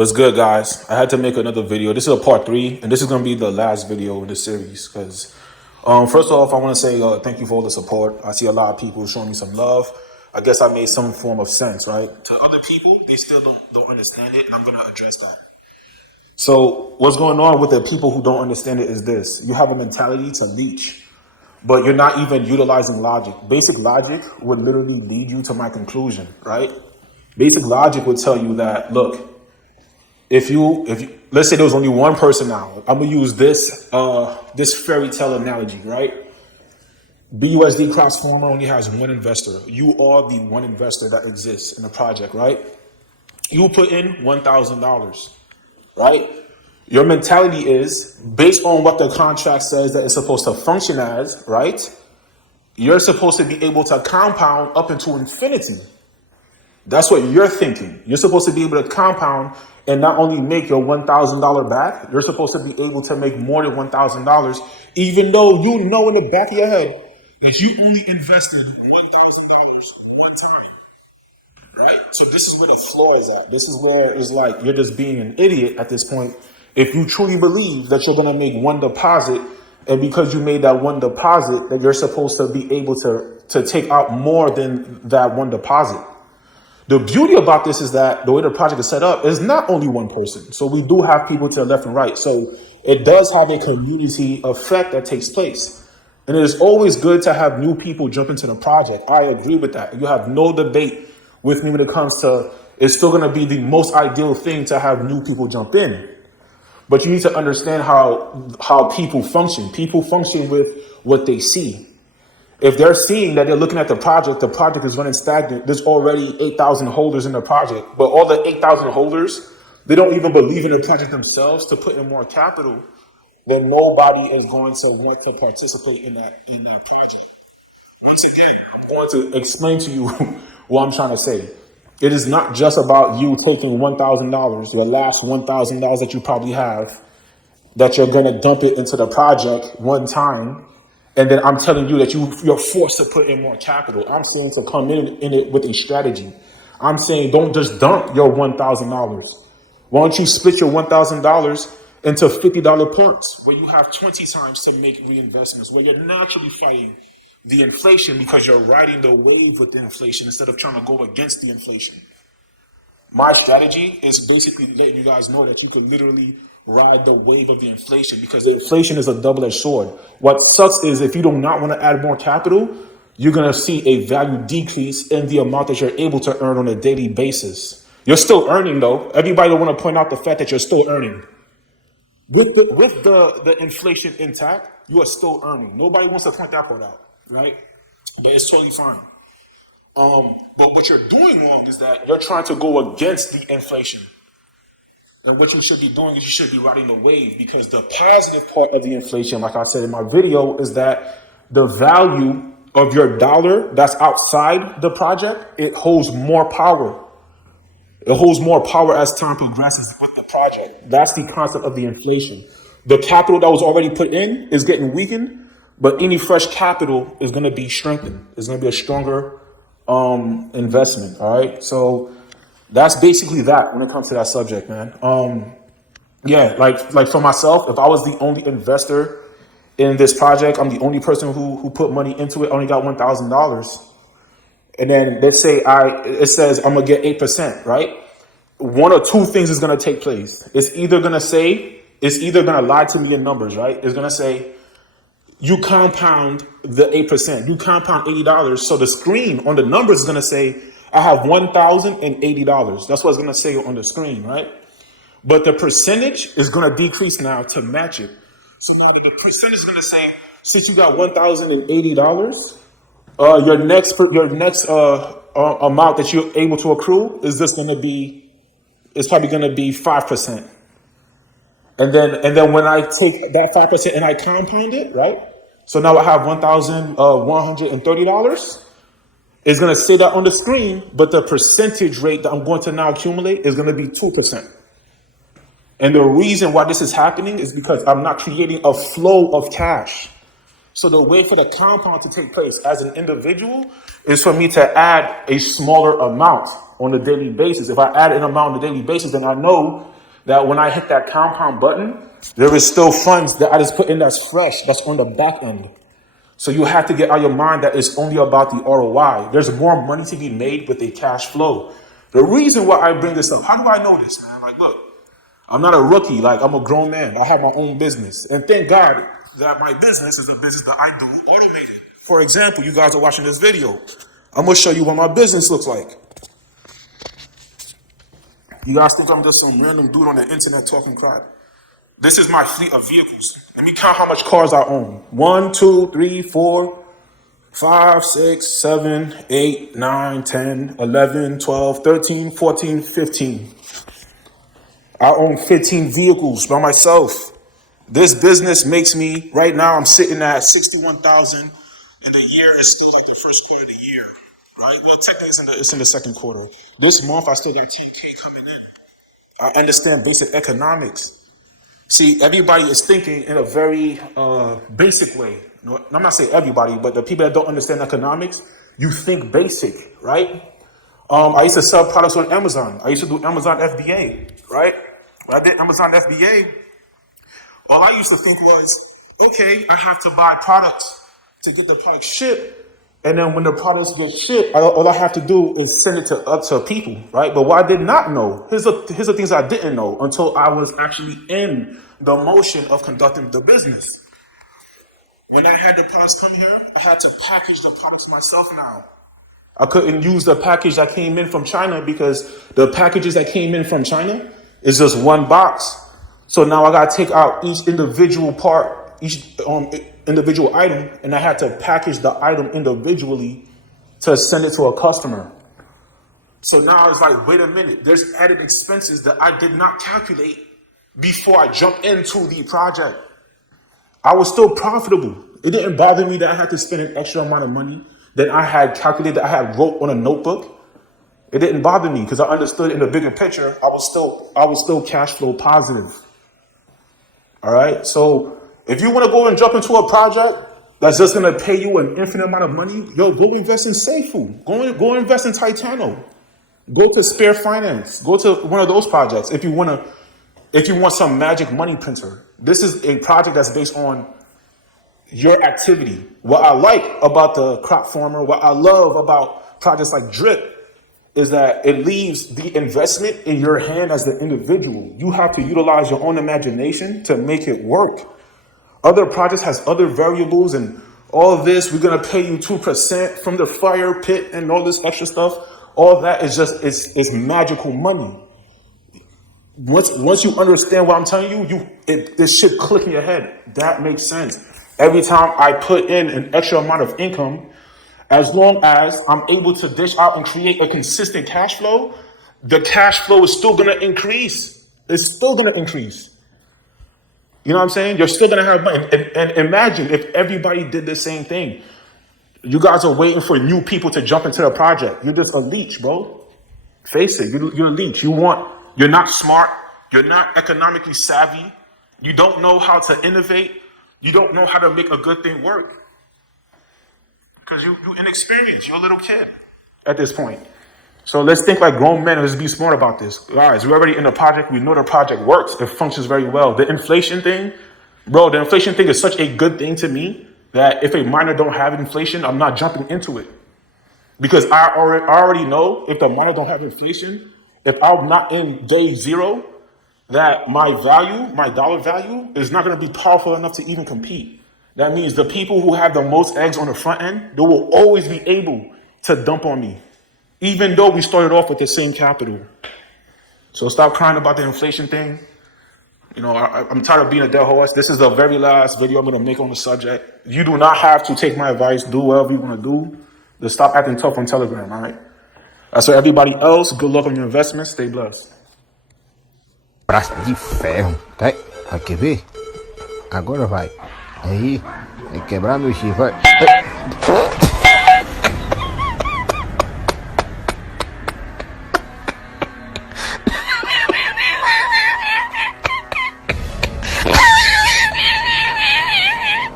What's good, guys? I had to make another video. This is a part 3, and this is going to be the last video in the series because first off, I want to say thank you for all the support. I see a lot of people showing me some love. I guess I made some form of sense, right? To other people, they still don't understand it, and I'm going to address that. So what's going on with the people who don't understand it is this. You have a mentality to leech, but you're not even utilizing logic. Basic logic would literally lead you to my conclusion, right? Basic logic would tell you that, look, if you let's say there was only one person now, I'm gonna use this fairy tale analogy, right? BUSD Cropsfarmer only has one investor. You are the one investor that exists in the project, right? You put in $1,000, right? Your mentality is based on what the contract says that it's supposed to function as, right? You're supposed to be able to compound up into infinity. That's what you're thinking. You're supposed to be able to compound and not only make your $1,000 back, you're supposed to be able to make more than $1,000, even though you know in the back of your head that you only invested $1,000 one time, right? So this is where the flaw is at. This is where it's like you're just being an idiot at this point. If you truly believe that you're going to make one deposit, and because you made that one deposit, that you're supposed to be able to take out more than that one deposit. The beauty about this is that the way the project is set up is not only one person. So we do have people to the left and right. So it does have a community effect that takes place. And it is always good to have new people jump into the project. I agree with that. You have no debate with me when it comes to, it's still going to be the most ideal thing to have new people jump in. But you need to understand how people function. People function with what they see. If they're seeing that they're looking at the project is running stagnant, there's already 8,000 holders in the project, but all the 8,000 holders, they don't even believe in the project themselves to put in more capital, then nobody is going to want to participate in that project. Once again, I'm going to explain to you what I'm trying to say. It is not just about you taking $1,000, your last $1,000 that you probably have, that you're going to dump it into the project one time. And then I'm telling you that you're forced to put in more capital. I'm saying to come in it with a strategy. I'm saying don't just dump your $1,000. Why don't you split your $1,000 into $50 parts where you have 20 times to make reinvestments, where you're naturally fighting the inflation because you're riding the wave with the inflation instead of trying to go against the inflation. My strategy is basically letting you guys know that you could literally ride the wave of the inflation because the inflation is a double-edged sword. What sucks is if you do not want to add more capital, you're going to see a value decrease in the amount that you're able to earn on a daily basis. You're still earning, though. Everybody want to point out the fact that you're still earning. With the inflation intact, you are still earning. Nobody wants to point that part out, right? But it's totally fine. But what you're doing wrong is that you're trying to go against the inflation. And what you should be doing is you should be riding the wave, because the positive part of the inflation, like I said in my video, is that the value of your dollar that's outside the project, it holds more power. It holds more power as time progresses with the project. That's the concept of the inflation. The capital that was already put in is getting weakened, but any fresh capital is going to be strengthened. It's going to be a stronger investment. All right. So that's basically that when it comes to that subject, man. Yeah, like for myself, if I was the only investor in this project, I'm the only person who put money into it, only got $1,000. And then let's say it says I'm gonna get 8%, right? One or two things is gonna take place. It's either gonna lie to me in numbers, right? It's gonna say you compound the 8%, you compound $80. So the screen on the numbers is gonna say I have $1,080. That's what it's going to say on the screen, right? But the percentage is going to decrease now to match it. So the percentage is going to say, since you got $1,080, your next amount that you're able to accrue is probably going to be 5%. And then when I take that 5% and I compound it, right? So now I have $1,130. It's going to say that on the screen, but the percentage rate that I'm going to now accumulate is going to be 2%. And the reason why this is happening is because I'm not creating a flow of cash. So the way for the compound to take place as an individual is for me to add a smaller amount. on a daily basis. If I add an amount on a daily basis, then I know that when I hit that compound button, there is still funds that I just put in that's fresh, that's on the back end. So you have to get out of your mind that it's only about the ROI. There's more money to be made with a cash flow. The reason why I bring this up, how do I know this, man? Like, look, I'm not a rookie. Like, I'm a grown man. I have my own business. And thank God that my business is a business that I do automated. For example, you guys are watching this video. I'm going to show you what my business looks like. You guys think I'm just some random dude on the internet talking crap. This is my fleet of vehicles. Let me count how much cars I own. 1, 2, 3, 4, 5, 6, 7, 8, 9, 10, 11, 12, 13, 14, 15. I own 15 vehicles by myself. This business makes me, right now I'm sitting at 61,000 and the year is still like the first quarter of the year, right? Well, technically it's in the second quarter. This month I still got 10K coming in. I understand basic economics. See, everybody is thinking in a very basic way. No, I'm not saying everybody, but the people that don't understand economics, you think basic, right? I used to sell products on Amazon. I used to do Amazon FBA, right? When I did Amazon FBA, all I used to think was, okay, I have to buy products to get the product shipped. And then when the products get shipped, all I have to do is send it to people, right? But what I did not know, here's the things I didn't know until I was actually in the motion of conducting the business. When I had the products come here, I had to package the products myself now. I couldn't use the package that came in from China because the packages that came in from China is just one box. So now I got to take out each individual part, each individual item, and I had to package the item individually to send it to a customer. So now it's like, wait a minute, there's added expenses that I did not calculate before I jumped into the project. I was still profitable. It didn't bother me that I had to spend an extra amount of money that I had calculated, that I had wrote on a notebook. It didn't bother me because I understood in the bigger picture, I was still cash flow positive. All right. So if you want to go and jump into a project that's just going to pay you an infinite amount of money, yo, go invest in Seifu. Go invest in Titano. Go to Spare Finance. Go to one of those projects if you want some magic money printer. This is a project that's based on your activity. What I like about the Cropsfarmer, what I love about projects like Drip, is that it leaves the investment in your hand as the individual. You have to utilize your own imagination to make it work. Other projects has other variables and all of this. We're gonna pay you 2% from the fire pit and all this extra stuff. All that is just it's magical money. Once you understand what I'm telling you, this shit click in your head. That makes sense. Every time I put in an extra amount of income, as long as I'm able to dish out and create a consistent cash flow, the cash flow is still going to increase. It's still going to increase. You know what I'm saying? You're still going to have money. And imagine if everybody did the same thing. You guys are waiting for new people to jump into the project. You're just a leech, bro. Face it. You're a leech. You're not smart. You're not economically savvy. You don't know how to innovate. You don't know how to make a good thing work. Because you're inexperienced. You're a little kid at this point. So let's think like grown men and let's be smart about this. Guys, we're already in the project. We know the project works. It functions very well. The inflation thing, bro, the inflation thing is such a good thing to me that if a miner don't have inflation, I'm not jumping into it. Because I already know if the miner don't have inflation, if I'm not in day zero, that my value, my dollar value is not going to be powerful enough to even compete. That means the people who have the most eggs on the front end, they will always be able to dump on me, even though we started off with the same capital. So stop crying about the inflation thing. You know, I'm tired of being a dead horse. This is the very last video I'm going to make on the subject. You do not have to take my advice. Do whatever you want to do. Just stop acting tough on Telegram, all right? As for everybody else, good luck on your investments. Stay blessed. Braço de ferro, tá? Vai quer ver? Agora vai. Aí, vai quebrar meu chifre. Vai.